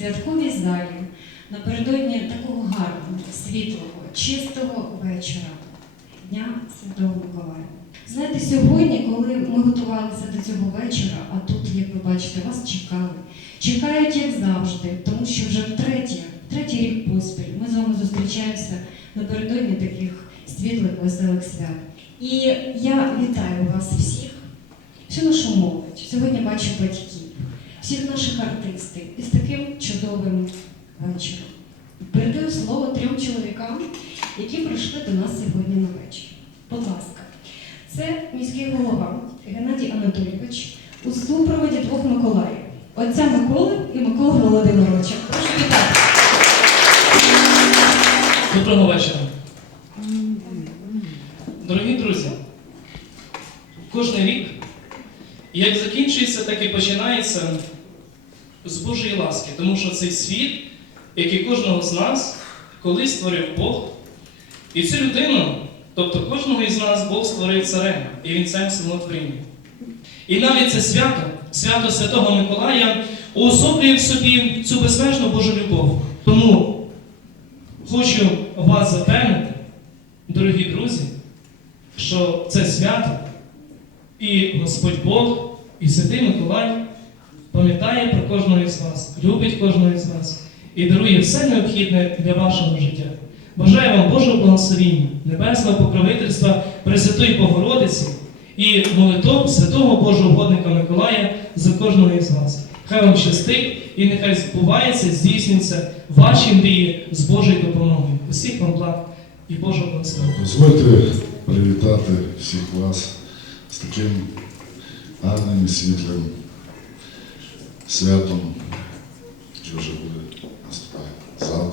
Святковій залі напередодні такого гарного, світлого, чистого вечора Дня Святого Миколая. Знаєте, сьогодні, коли ми готувалися до цього вечора, а тут, як ви бачите, вас чекали. Чекають, як завжди, тому що вже втретє, третій рік поспіль ми з вами зустрічаємося напередодні таких світлих, веселих свят. І я вітаю вас всіх всю нашу молодь, сьогодні бачу батьків, всіх наших артистів із таким чудовим вечором. Передаю слово трьом чоловікам, які прийшли до нас сьогодні на вечір. Будь ласка, це міський голова Геннадій Анатолійович у супроводі двох Миколаїв. Отця Миколи і Миколи Володимировича. Прошу вітати. Доброго вечора. Дорогі друзі, кожен рік, як закінчується, так і починається з Божої ласки, тому що цей світ, який кожного з нас колись створив Бог, і цю людину, тобто кожного із нас Бог створив царем і вінцем всемотворіння. І навіть це свято, свято Святого Миколая, уособлює в собі цю безмежну Божу любов. Тому хочу вас запевнити, дорогі друзі, що це свято і Господь Бог, і Святий Миколай пам'ятає про кожного із вас, любить кожного із вас і дарує все необхідне для вашого життя. Бажаю вам Божого благословіння, небесного покровительства Пресвятої Богородиці і молитов святого Божого угодника Миколая за кожного із вас. Хай вам щастить і нехай збувається, здійснюється ваші мрії з Божою допомогою. Усіх вам благ і Божого благословення. Дозвольте привітати всіх вас з таким гарним і світлим святом, що вже буде наступати завтра,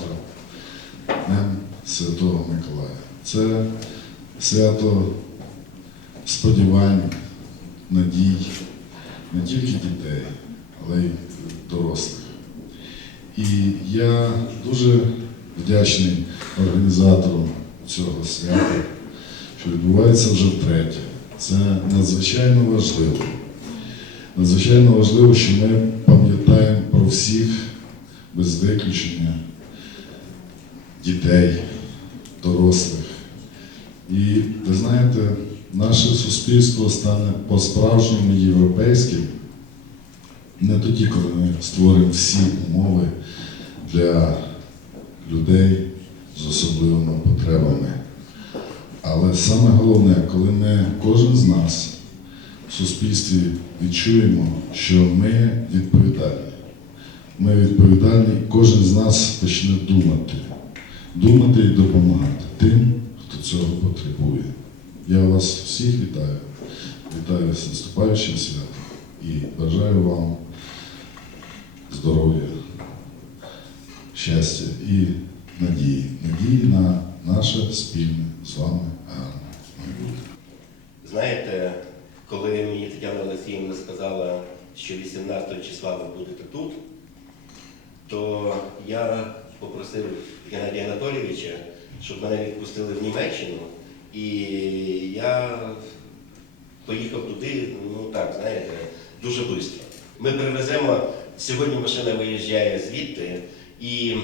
Святого Миколая. Це свято сподівань, надій не тільки дітей, але й дорослих. І я дуже вдячний організаторам цього свята, що відбувається вже втретє. Це надзвичайно важливо. Надзвичайно важливо, що ми пам'ятаємо про всіх без виключення дітей, дорослих. І ви знаєте, наше суспільство стане по-справжньому європейським не тоді, коли ми створимо всі умови для людей з особливими потребами. Але саме головне, коли ми, кожен з нас в суспільстві відчуємо, що ми відповідальні. Ми відповідальні, кожен з нас почне думати, думати і допомагати тим, хто цього потребує. Я вас всіх вітаю, вітаю з наступаючим святом і бажаю вам здоров'я, щастя і надії. Надії на наше спільне з вами гарне майбутнє. Знаєте, коли мені Тетяна Олексіївна сказала, що 18 числа ви будете тут, то я попросив Геннадія Анатолійовича, щоб мене відпустили в Німеччину. І я поїхав туди, ну так, знаєте, дуже швидко. Ми перевеземо, сьогодні машина виїжджає звідти, і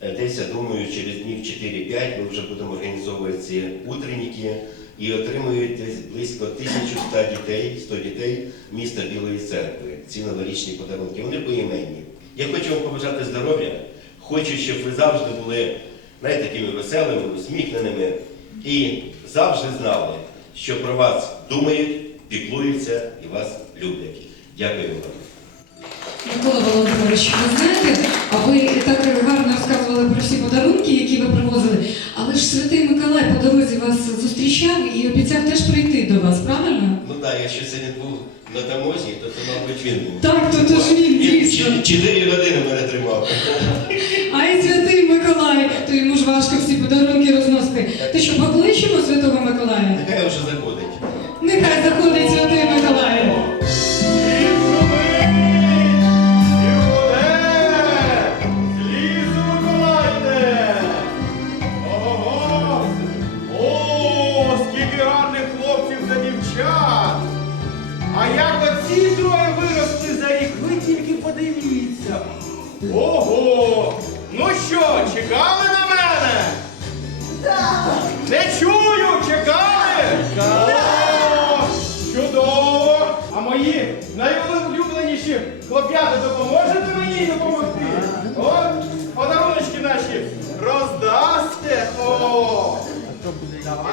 е, десь, я думаю, через днів 4-5 ми вже будемо організовувати ці утренніки. і отримують десь близько 1100 дітей, 100 дітей міста Білої церкви. Ці новорічні подарунки. Вони поіменні. Я хочу вам побажати здоров'я. Хочу, щоб ви завжди були знаєте, такими веселими, усміхненими і завжди знали, що про вас думають, піклуються і вас люблять. Дякую вам. Микола Володимирович, ви знаєте, а ви так гарно розказували про всі подарунки, які ви привозили, але ж святий Миколай по дорозі вас зустрічав і обіцяв теж прийти до вас, правильно? Ну так, якщо це не був на таможні, то це, мабуть, він був. Так, то то ж він Він дійсно. чотири години мене тримав. А й святий Миколай, то йому ж важко всі подарунки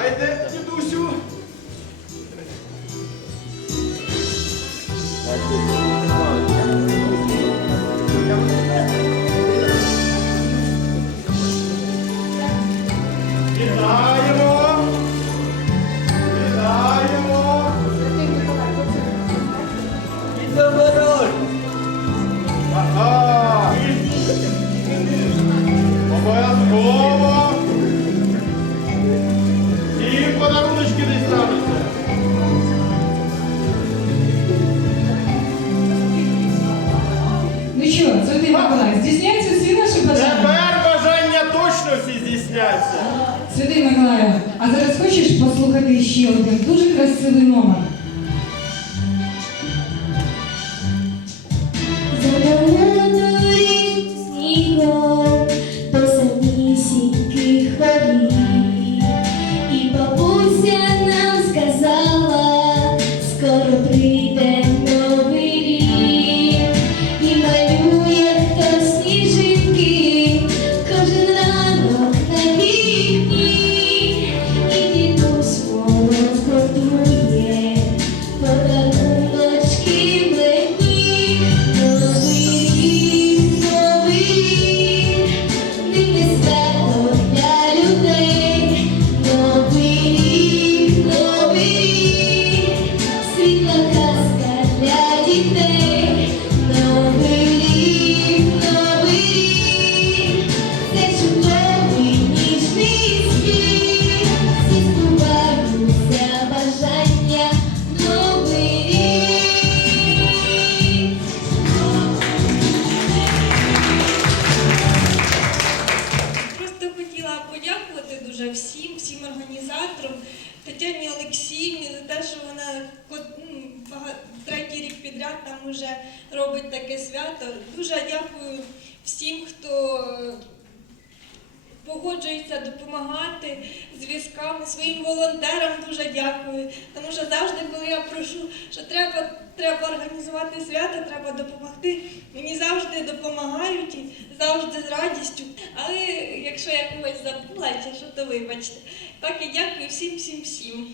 அழைத்து що, святий Миколай, здійсняються всі наші бажання? Тепер бажання точно всі здійсняться. Святий Миколаю, а зараз хочеш послухати ще один дуже красивий номер? Уже робить таке свято. Дуже дякую всім, хто е, погоджується допомагати зв'язками, своїм волонтерам дуже дякую. Тому що завжди, коли я прошу, що треба, треба організувати свято, треба допомогти, мені завжди допомагають і завжди з радістю. Але якщо я когось забула, що, то вибачте. Так і дякую всім, всім, всім.